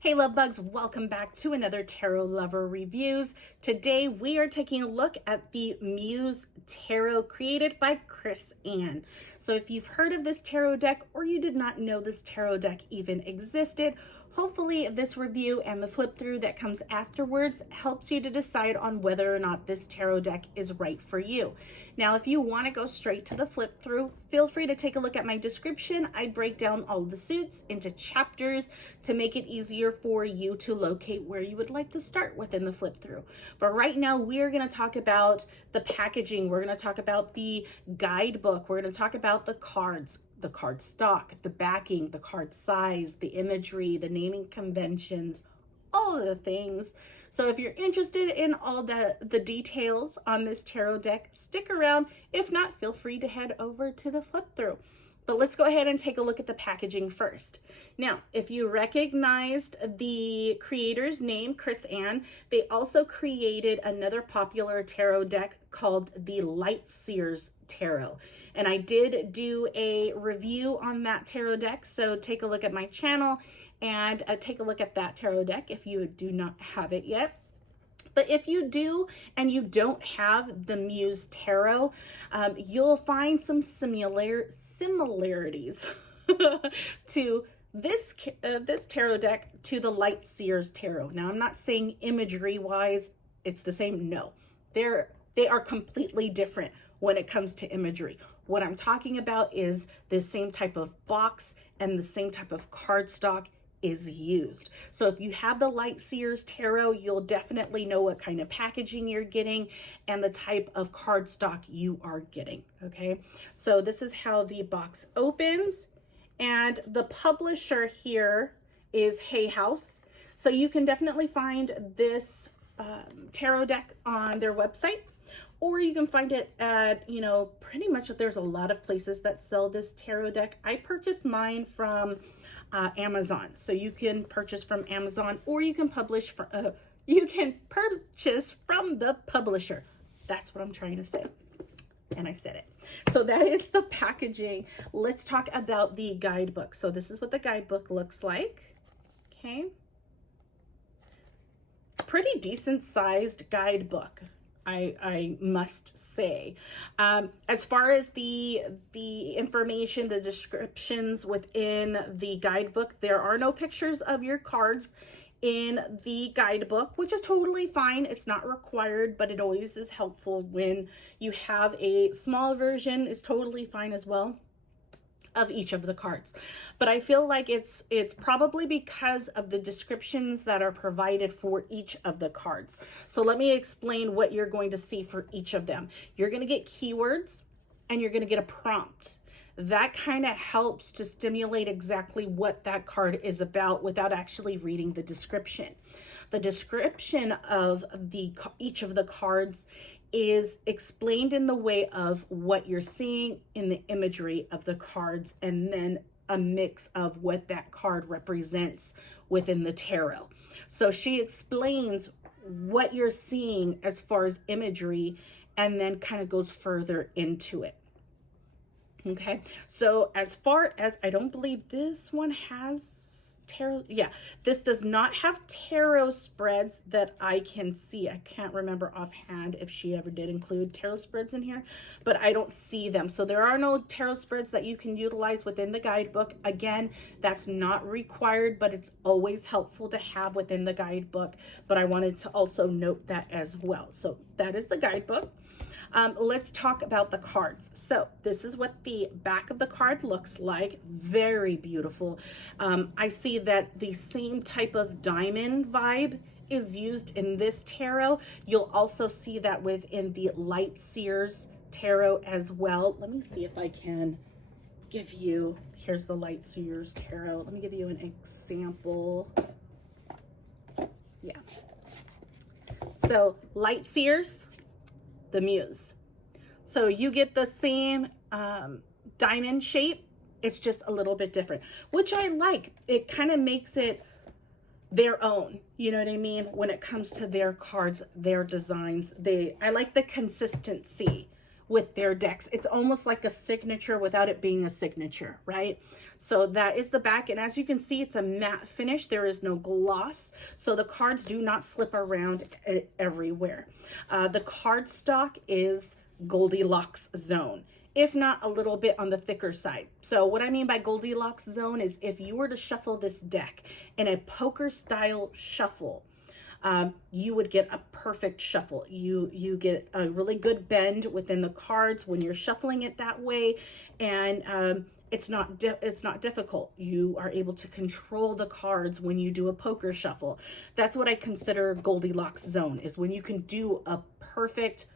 Hey love bugs, welcome back to another Tarot Lover Reviews. Today we are taking a look at the Muse Tarot created by Chris Ann. So if you've heard of this tarot deck or you did not know this tarot deck even existed, hopefully this review and the flip through that comes afterwards helps you to decide on whether or not this tarot deck is right for you. Now, if you want to go straight to the flip through, feel free to take a look at my description. I break down all the suits into chapters to make it easier for you to locate where you would like to start within the flip through. But right now we're going to talk about the packaging. We're going to talk about the guidebook. We're going to talk about the cards, the card stock, the backing, the card size, the imagery, the naming conventions, all of the things. So if you're interested in all the details on this tarot deck, stick around. If not, feel free to head over to the flip through. But let's go ahead and take a look at the packaging first. Now, if you recognized the creator's name, Chris Ann, they also created another popular tarot deck called the Light Seers Tarot. And I did do a review on that tarot deck, so take a look at my channel and take a look at that tarot deck if you do not have it yet. But if you do and you don't have the Muse Tarot, you'll find some similarities to this tarot deck to the Light Seers Tarot. Now, I'm not saying imagery wise it's the same. No, they are completely different when it comes to imagery. What I'm talking about is the same type of box and the same type of cardstock is used. So if you have the Light Seers Tarot, you'll definitely know what kind of packaging you're getting and the type of cardstock you are getting. Okay, so this is how the box opens, and the publisher here is Hay House. So you can definitely find this tarot deck on their website, or you can find it at, pretty much there's a lot of places that sell this tarot deck. I purchased mine from Amazon. So you can purchase from Amazon, or you can purchase from the publisher. That's what I'm trying to say. And I said it. So that is the packaging. Let's talk about the guidebook. So this is what the guidebook looks like. Okay. Pretty decent sized guidebook, I must say. As far as the information, the descriptions within the guidebook, there are no pictures of your cards in the guidebook, which is totally fine. It's not required, but it always is helpful when you have a small version. Is totally fine as well of each of the cards. But I feel like it's probably because of the descriptions that are provided for each of the cards. So let me explain what you're going to see for each of them. You're going to get keywords and you're going to get a prompt. That kind of helps to stimulate exactly what that card is about without actually reading the description. The description of each of the cards is explained in the way of what you're seeing in the imagery of the cards, and then a mix of what that card represents within the tarot. So she explains what you're seeing as far as imagery and then kind of goes further into it. Okay, so as far as, I don't believe this one has tarot. Yeah, this does not have tarot spreads that I can see. I can't remember offhand if she ever did include tarot spreads in here, but I don't see them. So there are no tarot spreads that you can utilize within the guidebook. Again, that's not required, but it's always helpful to have within the guidebook. But I wanted to also note that as well. So that is the guidebook. Let's talk about the cards. So this is what the back of the card looks like. Very beautiful. I see that the same type of diamond vibe is used in this tarot. You'll also see that within the Light Seers Tarot as well. Let me see if I can give you, here's the Light Seers Tarot. Let me give you an example. Yeah. So Light Seers, the Muse. So you get the same diamond shape, it's just a little bit different, which I like. It kind of makes it their own, you know what I mean, when it comes to their cards, their designs. I like the consistency with their decks. It's almost like a signature without it being a signature, right? So that is the back. And as you can see, it's a matte finish. There is no gloss. So the cards do not slip around everywhere. The cardstock is Goldilocks zone, if not a little bit on the thicker side. So what I mean by Goldilocks zone is if you were to shuffle this deck in a poker style shuffle, you would get a perfect shuffle. You get a really good bend within the cards when you're shuffling it that way, and it's not difficult. You are able to control the cards when you do a poker shuffle. That's what I consider Goldilocks zone, is when you can do a perfect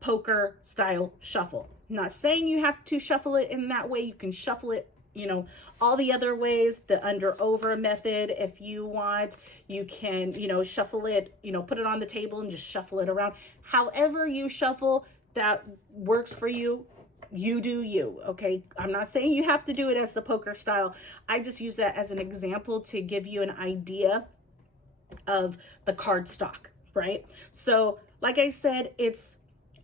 poker style shuffle. I'm not saying you have to shuffle it in that way. You can shuffle it, you know, all the other ways, the under over method. If you want, you can, you know, shuffle it, you know, put it on the table and just shuffle it around. However you shuffle that works for you, you do you, okay? I'm not saying you have to do it as the poker style. I just use that as an example to give you an idea of the card stock, right? So like I said, it's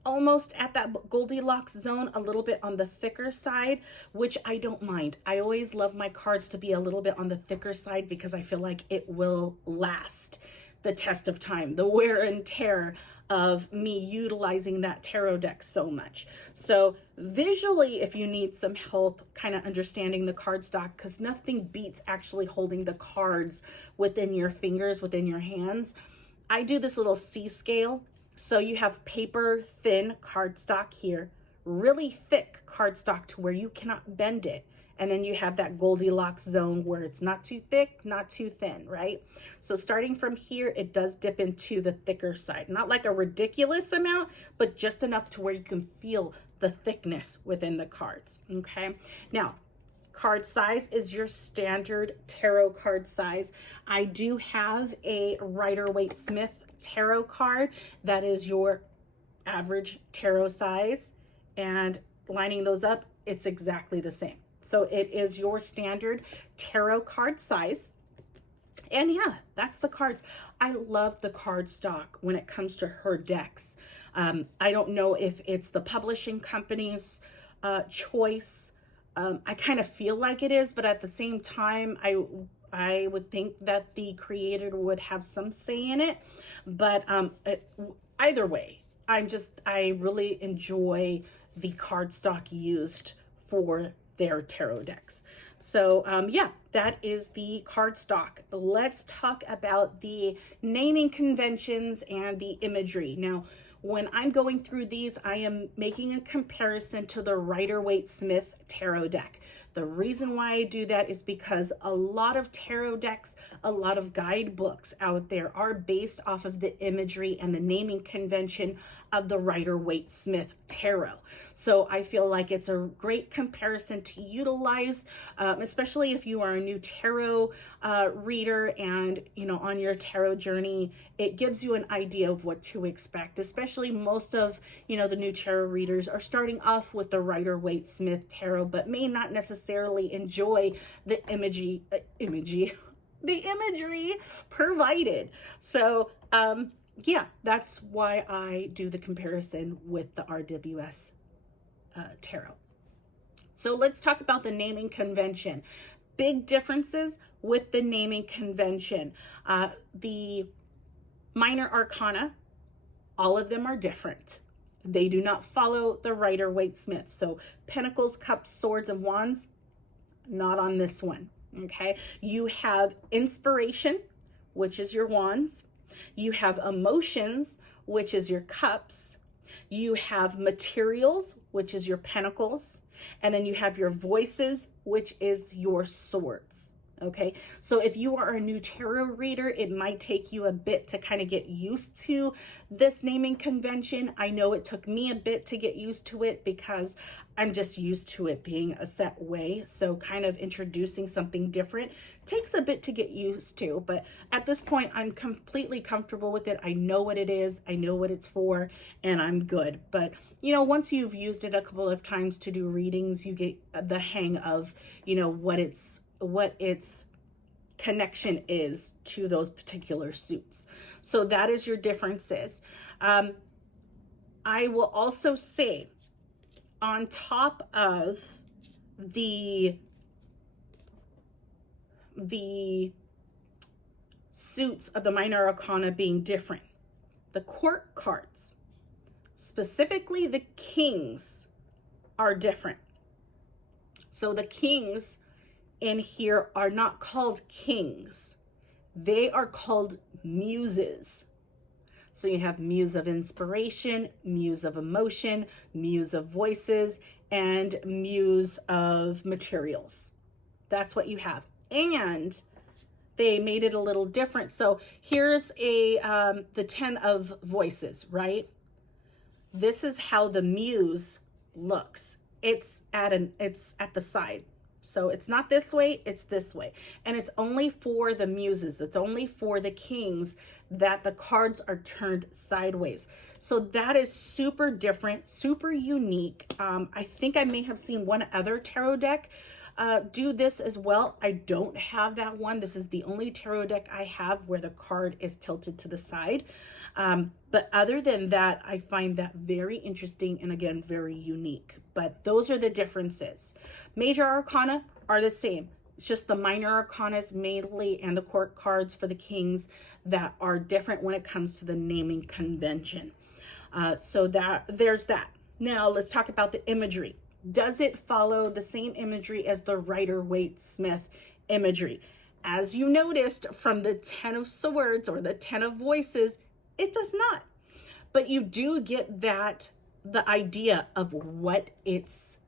almost at that Goldilocks zone, a little bit on the thicker side, which I don't mind. I always love my cards to be a little bit on the thicker side because I feel like it will last the test of time, the wear and tear of me utilizing that tarot deck so much. So visually, if you need some help kind of understanding the cardstock, because nothing beats actually holding the cards within your fingers, within your hands, I do this little C scale. So you have paper thin cardstock here, really thick cardstock to where you cannot bend it. And then you have that Goldilocks zone where it's not too thick, not too thin, right? So starting from here, it does dip into the thicker side. Not like a ridiculous amount, but just enough to where you can feel the thickness within the cards, okay? Now, card size is your standard tarot card size. I do have a Rider-Waite-Smith tarot card that is your average tarot size, and lining those up, it's exactly the same. So it is your standard tarot card size. And yeah, that's the cards. I love the card stock when it comes to her decks. I don't know if it's the publishing company's choice. I kind of feel like it is, but at the same time, I would think that the creator would have some say in it. But either way, I really enjoy the cardstock used for their tarot decks. So yeah, that is the cardstock. Let's talk about the naming conventions and the imagery. Now, when I'm going through these, I am making a comparison to the Rider-Waite-Smith tarot deck. The reason why I do that is because a lot of tarot decks, a lot of guidebooks out there are based off of the imagery and the naming convention of the Rider-Waite-Smith tarot. So I feel like it's a great comparison to utilize, especially if you are a new tarot reader and, you know, on your tarot journey. It gives you an idea of what to expect, especially most of, you know, the new tarot readers are starting off with the Rider-Waite-Smith tarot, but may not necessarily enjoy the imagery provided. So yeah, that's why I do the comparison with the RWS tarot. So let's talk about the naming convention. Big differences with the naming convention. The minor arcana, all of them are different. They do not follow the Rider-Waite-Smith. So Pentacles, Cups, Swords, and Wands, not on this one, okay? You have inspiration, which is your Wands. You have emotions, which is your Cups. You have materials, which is your Pentacles. And then you have your voices, which is your Swords. Okay, so if you are a new tarot reader, it might take you a bit to kind of get used to this naming convention. I know it took me a bit to get used to it because I'm just used to it being a set way. So kind of introducing something different takes a bit to get used to. But at this point, I'm completely comfortable with it. I know what it is. I know what it's for, and I'm good. But, you know, once you've used it a couple of times to do readings, you get the hang of, you know, what its connection is to those particular suits. So that is your differences. I will also say on top of the suits of the minor arcana being different, the court cards, specifically the kings, are different. So the kings in here are not called kings. They are called muses. So you have muse of inspiration, muse of emotion, muse of voices, and muse of materials. That's what you have. And they made it a little different. So here's the 10 of voices, right? This is how the muse looks. It's at the side. So it's not this way, it's this way. And it's only for the muses. It's only for the kings that the cards are turned sideways. So that is super different, super unique. I think I may have seen one other tarot deck do this as well. I don't have that one. This is the only tarot deck I have where the card is tilted to the side. But other than that, I find that very interesting and again, very unique. But those are the differences. Major arcana are the same. It's just the minor arcanas mainly and the court cards for the kings that are different when it comes to the naming convention. So there's that. Now let's talk about the imagery. Does it follow the same imagery as the Rider-Waite-Smith imagery? As you noticed from the 10 of Swords or the 10 of Voices, it does not. But you do get the idea of what it's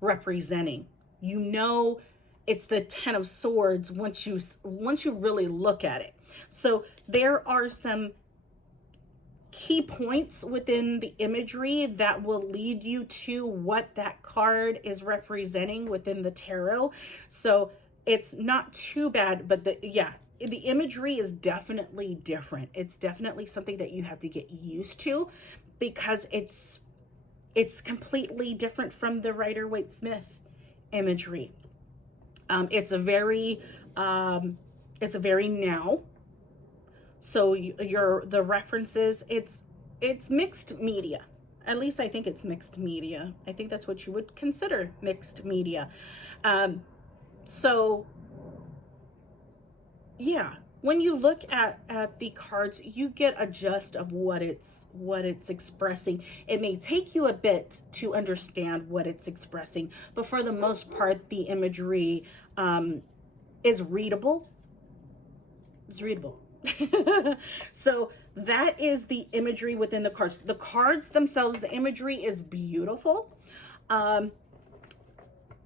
representing. You know it's the 10 of Swords once you really look at it. So there are some key points within the imagery that will lead you to what that card is representing within the tarot. So it's not too bad, but the imagery is definitely different. It's definitely something that you have to get used to because it's completely different from the Rider-Waite-Smith imagery. It's a very now. So the references, it's mixed media. At least I think it's mixed media. I think that's what you would consider mixed media. So yeah, when you look at the cards, you get a gist of what it's expressing. It may take you a bit to understand what it's expressing, but for the most part, the imagery is readable. It's readable. So that is the imagery within the cards. The cards themselves, the imagery is beautiful.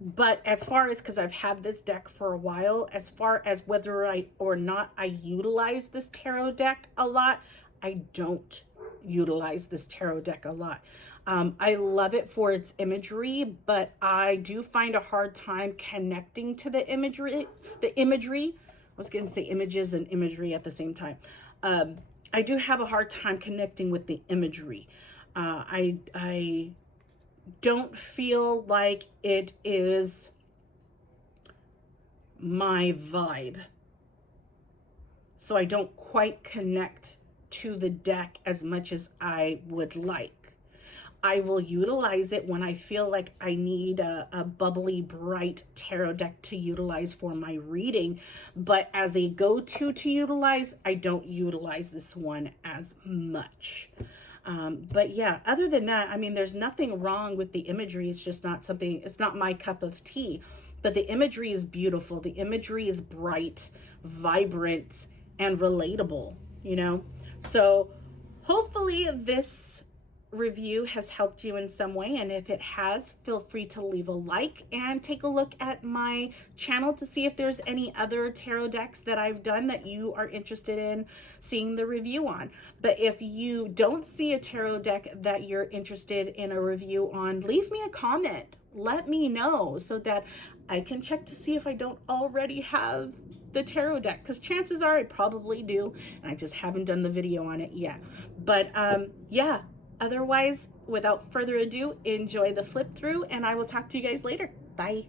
But as far as, because I've had this deck for a while, as far as whether or not I utilize this tarot deck a lot, I don't utilize this tarot deck a lot. I love it for its imagery, but I do find a hard time connecting to the imagery. I was going to say images and imagery at the same time. I do have a hard time connecting with the imagery. I don't feel like it is my vibe. So I don't quite connect to the deck as much as I would like. I will utilize it when I feel like I need a bubbly, bright tarot deck to utilize for my reading. But as a go-to to utilize, I don't utilize this one as much. But yeah, other than that, I mean, there's nothing wrong with the imagery. It's just not something, it's not my cup of tea. But the imagery is beautiful. The imagery is bright, vibrant, and relatable, you know? So hopefully this review has helped you in some way, and if it has, feel free to leave a like and take a look at my channel to see if there's any other tarot decks that I've done that you are interested in seeing the review on. But if you don't see a tarot deck that you're interested in a review on, leave me a comment. Let me know so that I can check to see if I don't already have the tarot deck, because chances are I probably do, and I just haven't done the video on it yet. But yeah, otherwise, without further ado, enjoy the flip through, and I will talk to you guys later. Bye.